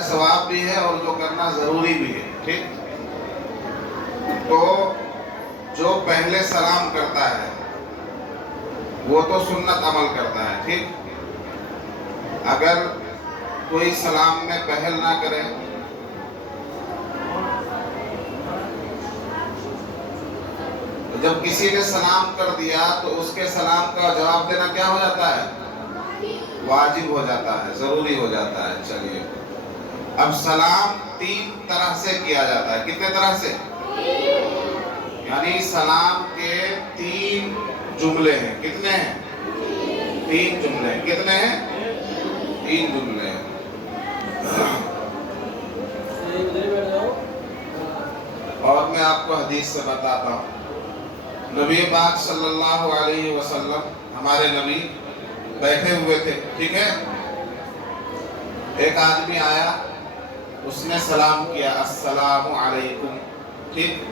ثواب بھی ہے اور جو کرنا ضروری بھی ہے. ٹھیک. تو جو پہلے سلام کرتا ہے وہ تو سنت عمل کرتا ہے. ٹھیک. اگر کوئی سلام میں پہل نہ کرے تو جب کسی نے سلام کر دیا تو اس کے سلام کا جواب دینا کیا ہو جاتا ہے؟ واجب ہو جاتا ہے، ضروری ہو جاتا ہے. چلیے، اب سلام 3 طرح سے کیا جاتا ہے. کتنے طرح سے؟ یعنی سلام کے 3 جملے ہیں. کتنے ہیں؟ 3 جملے ہیں. کتنے ہیں؟ 3 جملے ہیں. اور میں آپ کو حدیث سے بتاتا ہوں. نبی پاک صلی اللہ علیہ وسلم، ہمارے نبی بیٹھے ہوئے تھے. ٹھیک ہے. ایک آدمی آیا، اس نے سلام کیا، السلام علیکم. ٹھیک.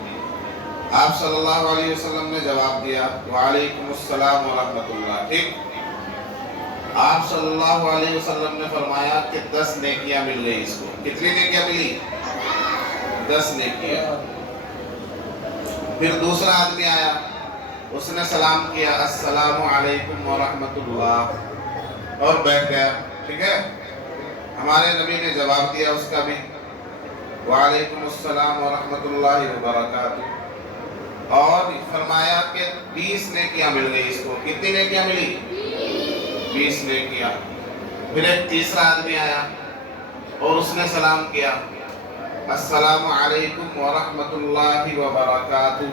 آپ صلی اللہ علیہ وسلم نے جواب دیا، وعلیکم السلام ورحمۃ اللہ. ٹھیک. آپ صلی اللہ علیہ وسلم نے فرمایا کہ 10 نیکیاں مل گئی اس کو. کتنی نیکیاں ملی؟ 10 نیکیاں. پھر دوسرا آدمی آیا، اس نے سلام کیا، السلام علیکم ورحمۃ اللہ، اور بیٹھ گیا. ٹھیک ہے. ہمارے نبی نے جواب دیا اس کا بھی، وعلیکم السلام ورحمۃ اللہ وبرکاتہ، اور فرمایا کہ 20 نیکیاں مل گئی اس کو. کتنی نیکیاں ملی؟ 20 نیکیاں. پھر ایک تیسرا آدمی آیا اور اس نے سلام کیا، السلام علیکم ورحمۃ اللہ وبرکاتہ.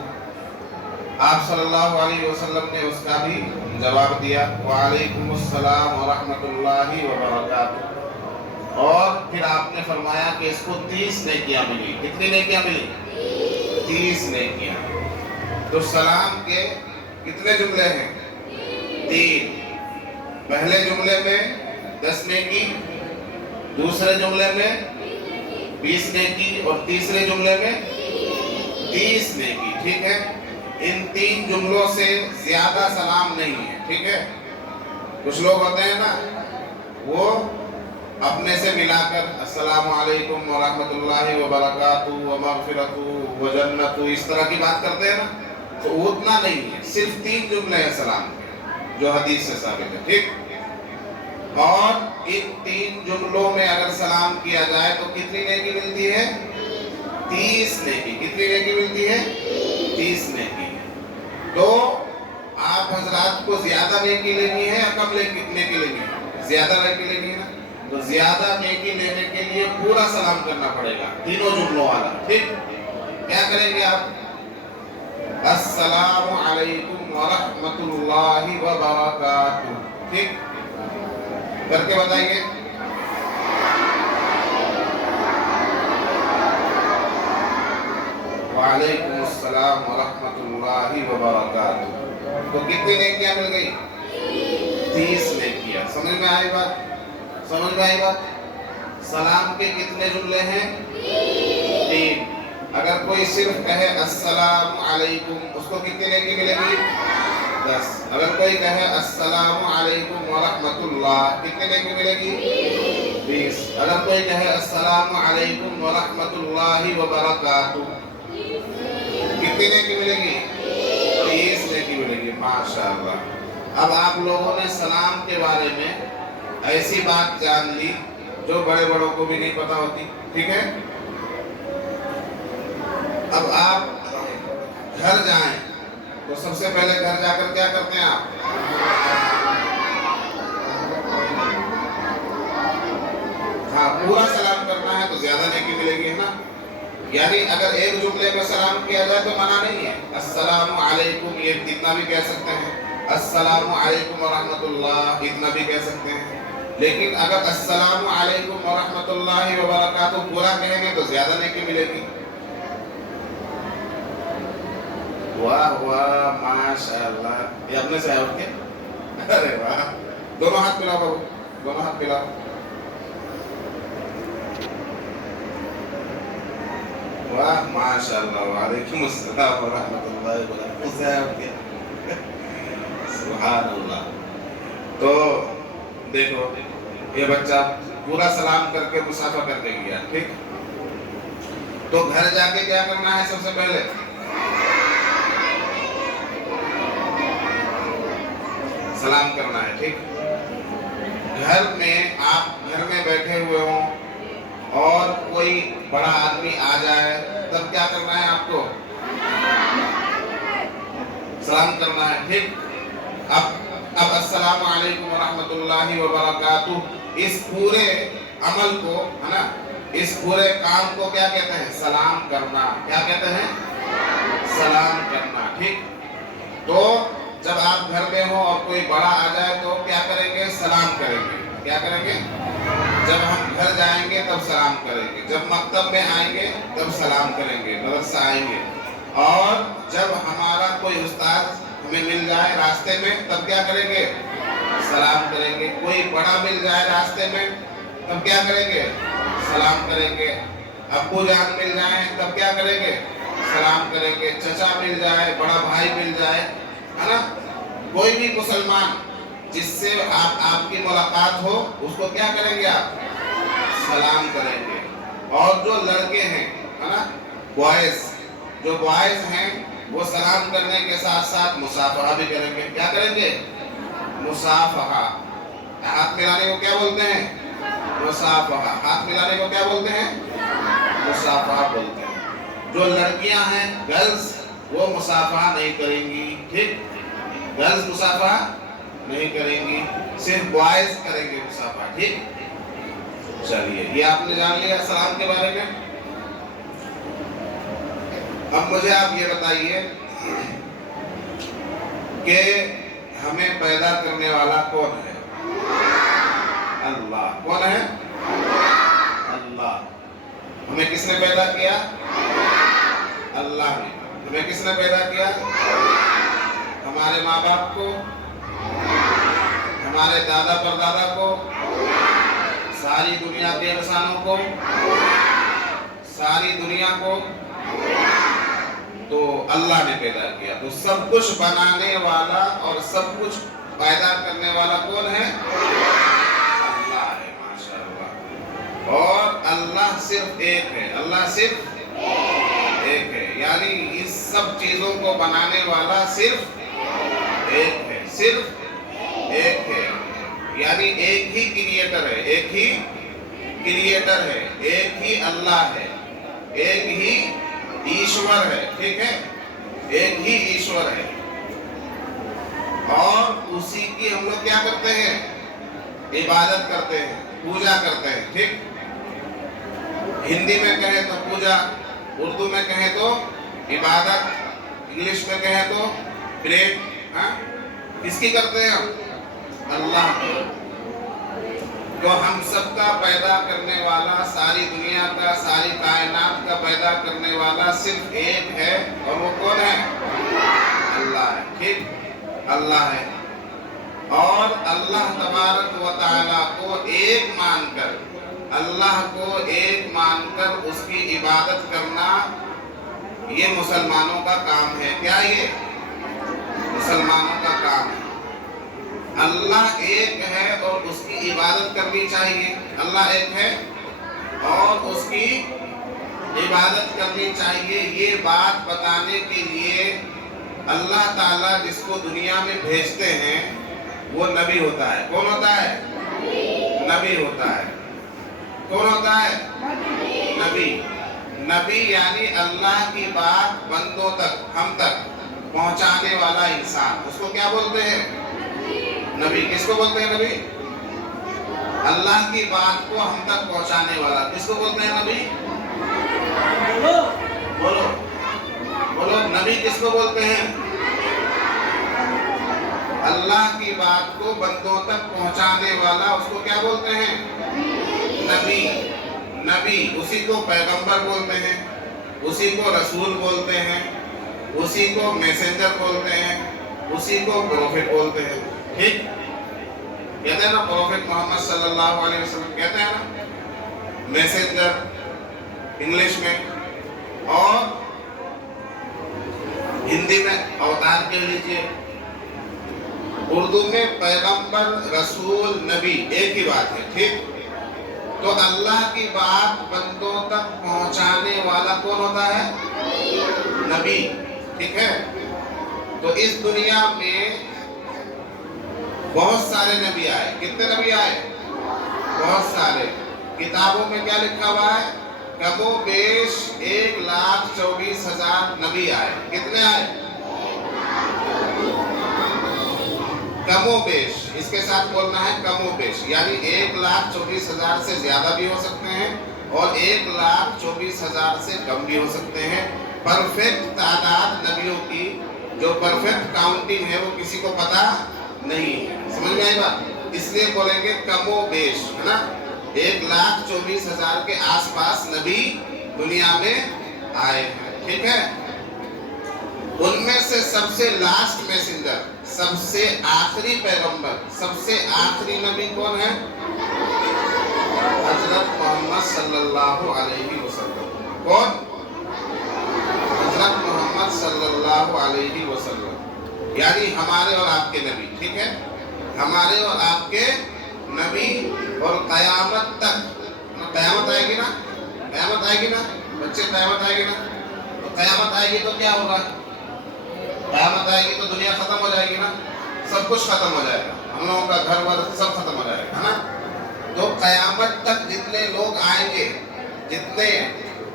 آپ صلی اللہ علیہ وسلم نے اس کا بھی جواب دیا، وعلیکم السلام ورحمۃ اللہ وبرکاتہ، اور پھر آپ نے فرمایا کہ اس کو 30 نیکیاں ملی. کتنی نیکیاں ملی؟ 30 نیکیاں. تو سلام کے کتنے جملے ہیں؟ 3. پہلے جملے میں 10 نیکی، دوسرے جملے میں 20 نیکی، اور تیسرے جملے میں 30 نیکی. ٹھیک ہے. ان 3 جملوں سے زیادہ سلام نہیں ہے. ٹھیک ہے. کچھ لوگ ہوتے ہیں نا، وہ اپنے سے ملا کر السلام علیکم ورحمۃ اللہ وبرکاتہ ومغفرۃ وجنت اس طرح کی بات کرتے ہیں نا، تو اتنا نہیں ہے. صرف 3 جملے ہیں سلام کے جو حدیث سے ثابت ہے. ٹھیک. اور ان 3 جملوں میں اگر سلام کیا جائے تو کتنی نیکی ملتی ہے؟ 30 نیکی. کتنی نیکی ملتی ہے؟ 30 نیکی. تو آپ حضرات کو زیادہ نیکی لینی ہے یا کم نیکی لینی ہے؟ زیادہ نیکی لینی ہے نا. تو زیادہ نیکی لینے کے لیے پورا سلام کرنا پڑے گا، تینوں جملوں والا. ٹھیک. کیا کریں گے آپ؟ السلام علیکم ورحمۃ اللہ وبرکاتہ. ٹھیک. کر کے بتائیے. وعلیکم السلام ورحمۃ اللہ وبرکاتہ. تو کتنی نیکیاں مل گئی؟ 30 نیکیاں. سمجھ میں آئی بات؟ سمجھ میں آئی بات؟ سلام کے کتنے جملے ہیں؟ 3. اگر کوئی صرف کہے السلام علیکم، اس کو کتنی نیکی ملے گی؟ 10. اگر کوئی کہے السلام علیکم ورحمۃ اللہ، کتنی نیکی ملے گی؟ 20. اگر کوئی کہے السلام علیکم ورحمۃ اللہ وبرکاتہ، کتنی نیکی ملے گی؟ 30 نیکی ملے گی. ماشاءاللہ. اب آپ لوگوں نے سلام کے بارے میں ایسی بات جان لی جو بڑے بڑوں کو بھی نہیں پتا ہوتی. ٹھیک ہے. اب آپ گھر جائیں تو سب سے پہلے گھر جا کر کیا کرتے ہیں آپ؟ ہاں، پورا سلام کرنا ہے تو زیادہ نیکی ملے گی، ہے نا. یعنی اگر ایک جملے میں سلام کیا جائے تو منع نہیں ہے. السلام علیکم یہ اتنا بھی کہہ سکتے ہیں، السلام علیکم ورحمۃ اللہ اتنا بھی کہہ سکتے ہیں. لیکن اگر السلام علیکم ورحمۃ اللہ وبرکاتہ پورا کہیں گے تو زیادہ نیکی ملے گی. واہ واہ، ماشاءاللہ. یہ اپنے سے اٹھ کے، ارے واہ. دونوں ہاتھ ملاؤ بابو، دونوں ہاتھ ملاؤ. واہ ماشاءاللہ. وعلیکم السلام ورحمۃ اللہ وبرکاتہ. سبحان اللہ. تو دیکھو، یہ بچہ पूरा सलाम करके मुसाफा करके गया, ठीक। तो घर जाके क्या करना है? सबसे पहले सलाम करना है, ठीक। घर में आप घर में बैठे हुए हो और कोई बड़ा आदमी आ जाए तब क्या करना है? आपको सलाम करना है, ठीक। अब अस्सलामु अलैकुम व रहमतुल्लाहि व बरकातुहू, इस पूरे अमल को, है ना, इस पूरे काम को क्या कहते हैं? सलाम करना। क्या कहते हैं? सलाम करना, ठीक। तो जब आप घर में हो और कोई बड़ा आ जाए तो क्या करेंगे? सलाम करेंगे। क्या करेंगे? जब हम घर जाएंगे तब सलाम करेंगे, जब मकतब में आएंगे तब सलाम करेंगे, मदरसा आएंगे, और जब हमारा कोई उस्ताद हमें मिल जाए रास्ते में तब क्या करेंगे? सलाम करेंगे। कोई बड़ा मिल जाए रास्ते में तब क्या करेंगे? सलाम करेंगे। अब्बू जान मिल जाए तब क्या करेंगे? सलाम करेंगे। चचा मिल जाए, बड़ा भाई मिल जाए, है ना, कोई भी मुसलमान जिससे आपकी मुलाकात हो उसको क्या करेंगे? आप सलाम करेंगे। और जो लड़के हैं, है ना, बॉयज, जो बॉयज हैं वो सलाम करने के साथ साथ मुसाफहा भी करेंगे। क्या करेंगे? मुसाफहा। हाथ मिलाने को क्या बोलते हैं? मुसाफहा। हाथ मिलाने को क्या बोलते हैं? मुसाफहा बोलते हैं। जो लड़कियां हैं, गर्ल्स, वो मुसाफहा नहीं करेंगी, ठीक। गर्ल्स मुसाफहा नहीं करेंगी, सिर्फ बॉयज करेंगे मुसाफहा, ठीक। चलिए, ये आपने जान लिया सलाम के बारे में। अब मुझे आप ये बताइए कि हमें पैदा करने वाला कौन है? अल्लाह। कौन है? अल्लाह। हमें किसने पैदा किया? अल्लाह ने। हमें किसने पैदा किया? हमारे माँ बाप को, हमारे दादा परदादा को, सारी दुनिया के इंसानों को, सारी दुनिया को तो अल्लाह ने पैदा किया। तो सब कुछ बनाने वाला और सब कुछ पैदा करने वाला कौन है? अल्लाह है, माशाअल्लाह। और अल्लाह सिर्फ एक है। अल्लाह सिर्फ एक है, यानी इस सब चीजों को बनाने वाला सिर्फ एक है, सिर्फ एक है, यानी एक ही क्रिएटर है, एक ही क्रिएटर है, एक ही अल्लाह है, एक ही ईश्वर है, ठीक है, एक ही ईश्वर है। और उसी की हम लोग क्या करते हैं? इबादत करते हैं, पूजा करते हैं, ठीक। हिंदी में कहें तो पूजा, उर्दू में कहें तो इबादत, इंग्लिश में कहें तो प्रेयर। हाँ, किसकी करते हैं हम? अल्लाह की। तो हम सबका पैदा करने वाला, सारी दुनिया का, सारी कायनात का पैदा करने वाला सिर्फ एक है, और वो कौन है? अल्लाह है, ठीक, अल्लाह है। और अल्लाह तबारक व तआला को एक मानकर, अल्लाह को एक मानकर उसकी इबादत करना, ये मुसलमानों का काम है। क्या ये? मुसलमानों का काम है। अल्लाह एक है और उसकी इबादत करनी चाहिए। अल्लाह एक है और उसकी इबादत करनी चाहिए। ये बात बताने के लिए अल्लाह ताला जिसको दुनिया में भेजते हैं वो नबी होता है। कौन होता है? नबी होता है। कौन होता है? नबी। नबी यानी अल्लाह की बात बंदों तक, हम तक पहुंचाने वाला इंसान, उसको क्या बोलते हैं? नबी। किसको बोलते हैं नबी? अल्लाह की बात को हम तक पहुंचाने वाला किसको बोलते हैं? नबी। बोलो बोलो, नबी किसको बोलते हैं? अल्लाह की बात को बंदों तक पहुंचाने वाला, उसको क्या बोलते हैं? नबी। नबी, उसी को पैगंबर बोलते हैं, उसी को रसूल बोलते हैं, उसी को मैसेंजर बोलते हैं, उसी को प्रोफेट बोलते हैं, ठीक। कहते हैं ना प्रोफेट मोहम्मद सल्लल्लाहु अलैहि वसल्लम, कहते हैं ना मैसेंजर इंग्लिश में, और हिंदी में अवतार कह लीजिए, उर्दू में पैगंबर, रसूल, नबी एक ही बात है, ठीक। تو اللہ کی بات بندوں تک پہنچانے والا کون ہوتا ہے؟ نبی، ٹھیک ہے؟ تو اس دنیا میں بہت سارے نبی آئے. کتنے نبی آئے؟ بہت سارے. کتابوں میں کیا لکھا ہوا ہے؟ کم و بیش 1,24,000 نبی آئے. کتنے آئے؟ کم و بیش. اس کے ساتھ بولنا ہے کم و بیش، یعنی 1,24,000 سے زیادہ بھی ہو سکتے ہیں اور 1,24,000 سے کم بھی ہو سکتے ہیں. پرفیکٹ تعداد نبیوں کی جو پرفیکٹ کاؤنٹنگ ہے وہ کسی کو پتا نہیں ہے. سمجھ میں آئی بات؟ اس لیے بولیں گے کم و بیش، ہے نا؟ 1,24,000 کے آس پاس نبی دنیا میں آئے ہیں. ٹھیک ہے؟ ان میں سے سب سے لاسٹ میسنجر، سب سے آخری پیغمبر، سب سے آخری نبی کون ہے؟ حضرت محمد صلی اللہ علیہ وسلم. کون؟ حضرت محمد صلی اللہ علیہ وسلم، یعنی ہمارے اور آپ کے نبی. ٹھیک ہے؟ ہمارے اور آپ کے نبی. اور قیامت تک، قیامت آئے گی نا، قیامت آئے گی نا بچے، قیامت آئے گی نا. تو قیامت آئے گی تو کیا ہوگا؟ قیامت آئے گی تو دنیا ختم ہو جائے گی نا، سب کچھ ختم ہو جائے گا، ہم لوگوں کا گھر ور سب ختم ہو جائے گا، ہے نا؟ تو قیامت تک جتنے لوگ آئیں گے، جتنے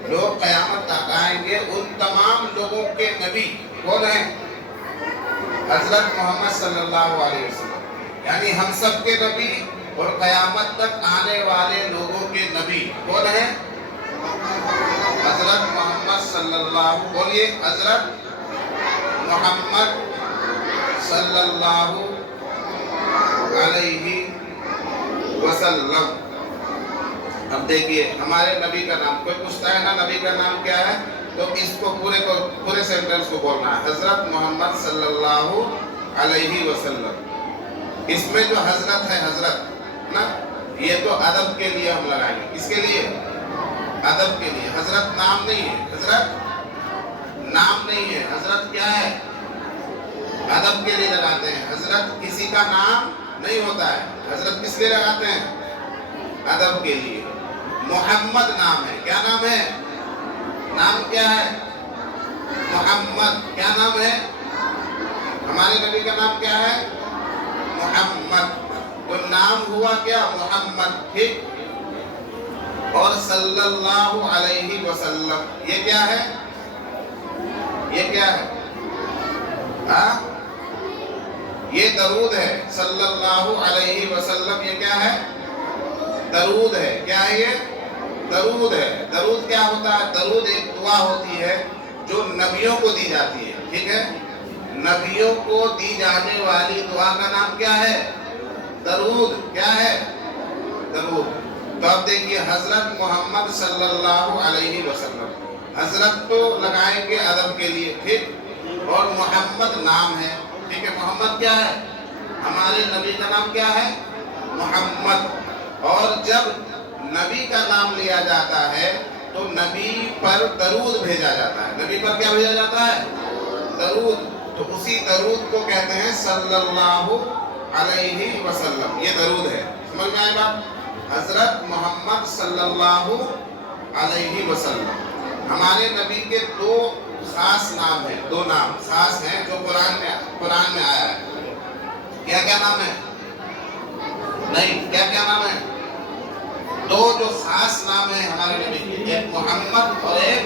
لوگ قیامت تک آئیں گے، ان تمام لوگوں کے نبی کون ہیں؟ حضرت محمد صلی اللہ علیہ وسلم. یعنی ہم سب کے نبی اور قیامت تک آنے والے لوگوں کے نبی کون ہیں؟ حضرت محمد صلی اللہ، بولیے حضرت محمد صلی اللہ علیہ وسلم. اب دیکھیے ہمارے نبی کا نام، کوئی پوچھتا ہے نا نبی کا نام کیا ہے، تو اس کو پورے سینٹنس کو بولنا ہے حضرت محمد صلی اللہ علیہ وسلم. اس میں جو حضرت ہے، حضرت نا، یہ تو ادب کے لیے ہم لگائیں گے. اس کے لیے ادب کے لیے. حضرت نام نہیں ہے، حضرت نام نہیں ہے. حضرت کیا ہے؟ ادب کے لیے لگاتے ہیں. حضرت کسی کا نام نہیں ہوتا ہے. حضرت کس لیے لگاتے ہیں؟ ادب کے لیے. محمد نام ہے. کیا نام ہے؟ نام کیا ہے؟ محمد. کیا نام ہے؟ ہمارے نبی کا نام کیا ہے؟ محمد. تو نام ہوا کیا؟ محمد. ٹھیک. اور صلی اللہ علیہ وسلم یہ کیا ہے؟ یہ کیا ہے؟ یہ درود ہے. صلی اللہ علیہ وسلم یہ کیا ہے؟ درود ہے. کیا ہے یہ؟ درود ہے. درود کیا ہوتا ہے؟ درود ایک دعا ہوتی ہے جو نبیوں کو دی جاتی ہے. ٹھیک ہے؟ نبیوں کو دی جانے والی دعا کا نام کیا ہے؟ درود. کیا ہے؟ درود. تو اب دیکھیے حضرت محمد صلی اللہ علیہ وسلم، حضرت تو لگائیں گے ادب کے لیے. ٹھیک. اور محمد نام ہے. ٹھیک ہے؟ محمد کیا ہے؟ ہمارے نبی کا نام کیا ہے؟ محمد. اور جب نبی کا نام لیا جاتا ہے تو نبی پر درود بھیجا جاتا ہے. نبی پر کیا بھیجا جاتا ہے؟ درود. تو اسی درود کو کہتے ہیں صلی اللہ علیہ وسلم. یہ درود ہے. سمجھ میں آئے بات؟ حضرت محمد صلی اللہ علیہ وسلم. ہمارے نبی کے دو خاص نام ہیں، دو نام خاص ہیں جو قرآن میں آیا ہے. کیا کیا نام ہے؟ نہیں، کیا کیا نام ہے؟ دو جو خاص نام ہیں ہمارے نبی کے، ایک محمد اور ایک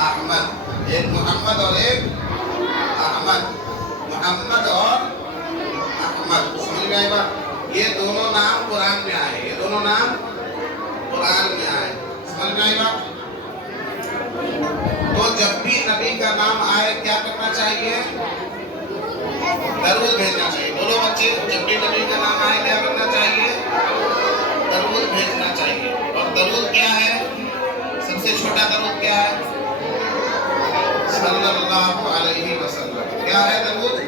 احمد. ایک محمد اور ایک احمد. محمد اور احمد. سمجھ میں آئی بات؟ یہ دونوں نام قرآن میں آئے. یہ دونوں نام قرآن میں آئے. سمجھ میں آئی بات؟ تو جب بھی نبی کا نام آئے کیا کرنا چاہیے؟ درود بھیجنا چاہیے. بولو بچے، جب بھی نبی کا نام آئے کیا کرنا چاہیے؟ درود بھیجنا چاہیے. اور درود کیا ہے؟ سب سے چھوٹا درود کیا ہے؟ صلی اللہ علیہ وسلم. کیا ہے درود؟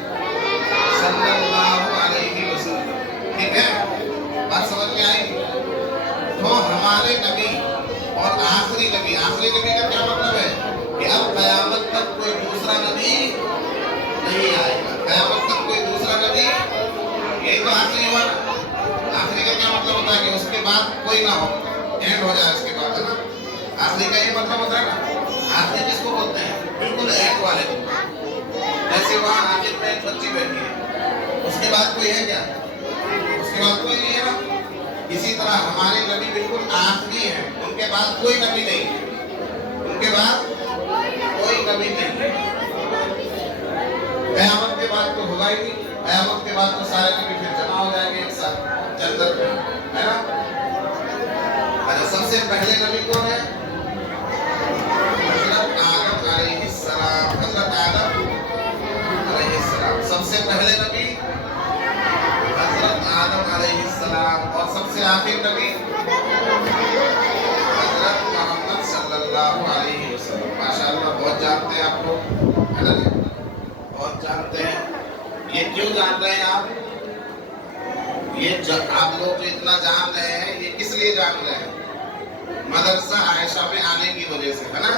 صلی اللہ علیہ وسلم. ٹھیک ہے؟ بات سمجھ میں آئی؟ تو ہمارے نبی اور آخری نبی، آخری نبی کا کیا مطلب ہے؟ کہ اب قیامت تک کوئی دوسرا نبی نہیں آئے گا. قیامت تک کوئی دوسرا نبی، یہی تو آخری ہوا نا. آخری کا کیا مطلب ہوتا ہے؟ کہ اس کے بعد کوئی نہ ہو. आखिरी का ये मतलब होता है ना, आखिरी किसको बोलते हैं? बिल्कुल एक वाले को। जैसे वहाँ आखिर में एक बच्ची बैठी है, उसके बाद कोई है क्या? उसके बाद कोई नहीं है ना। इसी तरह हमारे नबी बिल्कुल आखिरी है, उनके बाद कोई नबी नहीं है, उनके बाद कोई नबी नहीं है। क़यामत के बाद तो होगा ही नहीं, क़यामत के बाद तो सारे नबी फिर जमा हो जाएंगे एक साथ जन्नत में, है ना। अच्छा, सबसे पहले नबी कौन है? हज़रत आदम अलैहिस्सलाम। हज़रत आदम अलैहिस्सलाम सबसे पहले नबी हज़रत आदम अलैहिस्सलाम, और सबसे आखिर नबी हज़रत मोहम्मद सल्लल्लाहु अलैहि वसल्लम। माशाअल्लाह, बहुत जानते हैं आप लोग, है ना, बहुत जानते हैं। ये क्यों जान रहे हैं आप? ये आप लोग जो इतना जान रहे हैं, ये किस लिए जान रहे हैं? मदरसा आयशा में आने की वजह से, है ना।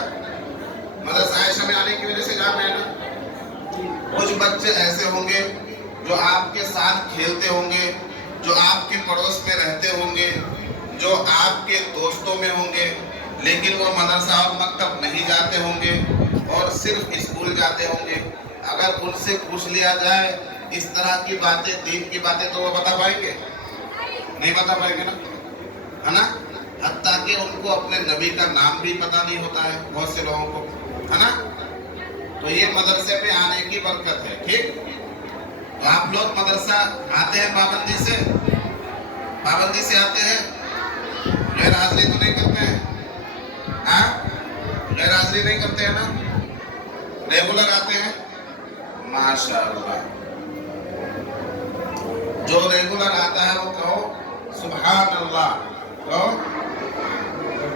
मदरसा आयशा में आने की वजह से जान रहे हैं ना। कुछ बच्चे ऐसे होंगे जो आपके साथ खेलते होंगे, जो आपके पड़ोस में रहते होंगे, जो आपके दोस्तों में होंगे, लेकिन वो मदरसा और मकतब नहीं जाते होंगे और सिर्फ स्कूल जाते होंगे। अगर उनसे पूछ लिया जाए इस तरह की बातें, दीन की बातें, तो वो बता पाएंगे? नहीं बता पाएंगे ना, है ना। हत्ता कि उनको अपने नबी का नाम भी पता नहीं होता है बहुत से लोगों को, है ना। तो ये मदरसे में आने की बरकत है, ठीक। तो आप लोग मदरसा आते हैं पाबंदी से? पाबंदी से आते हैं? गैर हाजिरी तो नहीं करते हैं? हाँ, गैर हाजिरी नहीं करते हैं ना, रेगुलर आते हैं। माशाअल्लाह, जो रेगुलर आता है वो कहो सुभान अल्लाह, कहो।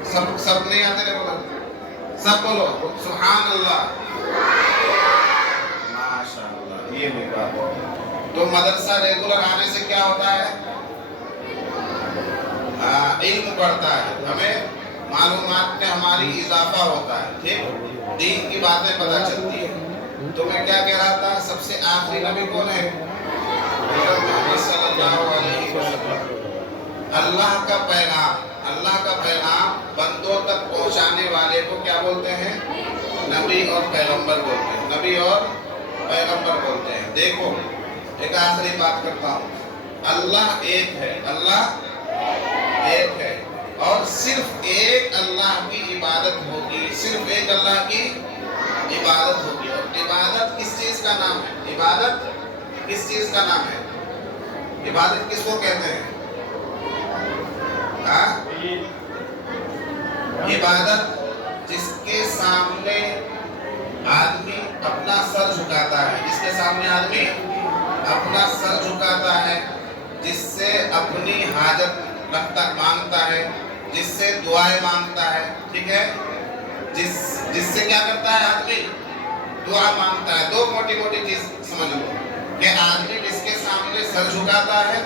सब नहीं आते रेगुलर, सब बोलो सुभान अल्लाह। माशाअल्लाह, ये भी बात है। तो मदरसा रेगुलर आने से क्या होता है? इल्म बढ़ता है, हमें मालूमात में हमारी इजाफा होता है, ठीक, दीन की बातें पता चलती है। तो मैं क्या कह रहा था, सबसे आखिरी नबी कौन है? सल्लल्लाहु अलैहि वसल्लम। अल्लाह का पैगाम बंदों तक पहुंचाने वाले को क्या बोलते हैं? नबी और पैगंबर बोलते हैं, नबी और पैगंबर बोलते हैं। देखो, एक आखिरी बात करता हूँ, अल्लाह एक है, अल्लाह एक है, और सिर्फ एक अल्लाह की इबादत होगी, सिर्फ एक अल्लाह की इबादत होगी। और इबादत किस चीज का नाम है? इबादत किस चीज का नाम है? इबादत किसको कहते हैं? इबादत जिसके सामने आदमी अपना सर झुकाता है, जिसके सामने आदमी अपना सर झुकाता है, जिससे अपनी हाजत मांगता है, जिससे दुआएं मांगता है, ठीक है, जिससे क्या करता है आदमी? दुआ मांगता है। दो मोटी मोटी चीज समझ लो कि आदमी जिसके सामने सर झुकाता है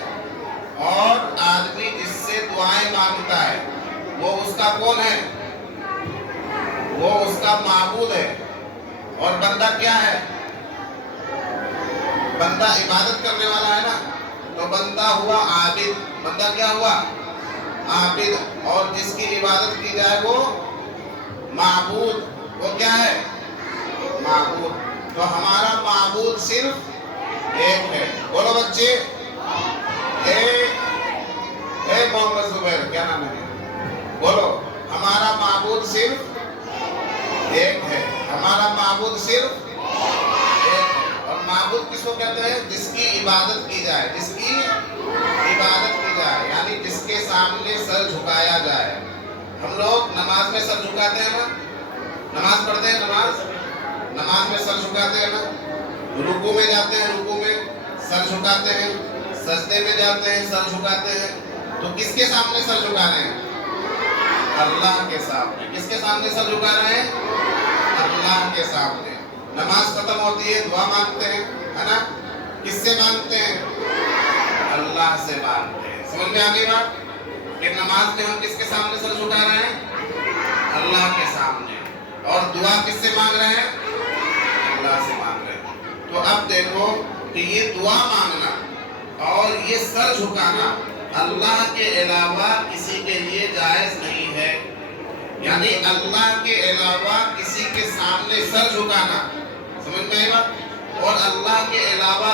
और आदमी जिससे दुआएं मांगता है, वो उसका कौन है? वो उसका माबूद है। और बंदा क्या है? बंदा इबादत करने वाला है ना, तो बंदा हुआ आबिद। बंदा क्या हुआ? आबिद। और जिसकी इबादत की जाए वो माबूद। वो क्या है? माबूद। तो हमारा माबूद सिर्फ एक है। बोलो बच्चे, ए मोहम्मद जुबैर, क्या नाम है? बोलो, हमारा माबूद सिर्फ एक है। हमारा माबूद सिर्फ एक है। और माबूद किसको कहते हैं? जिसकी इबादत की जाए, जिसकी इबादत की जाए, यानी जिसके सामने सर झुकाया जाए। हम लोग नमाज में सर झुकाते हैं ना, नमाज पढ़ते हैं, नमाज में सर झुकाते हैं ना, रुकू में जाते हैं, रुकू में सर झुकाते हैं, सजदे में जाते हैं, सर झुकाते हैं। तो किसके सामने सर झुका रहे हैं? अल्लाह के सामने। किसके सामने सर झुका रहे हैं? अल्लाह के सामने। नमाज खत्म होती है, दुआ मांगते हैं, है ना। किससे मांगते हैं? अल्लाह से मांगते हैं। समझ में आ गई बात? कि नमाज में हम किसके सामने सर झुका रहे हैं? अल्लाह के सामने। और दुआ किससे मांग रहे हैं? अल्लाह से मांग रहे हैं। तो अब देखो कि ये दुआ मांगना और ये सर झुकाना अल्लाह के अलावा किसी के लिए जायज नहीं है। یعنی اللہ کے علاوہ کسی کے سامنے سر جھکانا، سمجھ میں آئی بات؟ اور اللہ کے علاوہ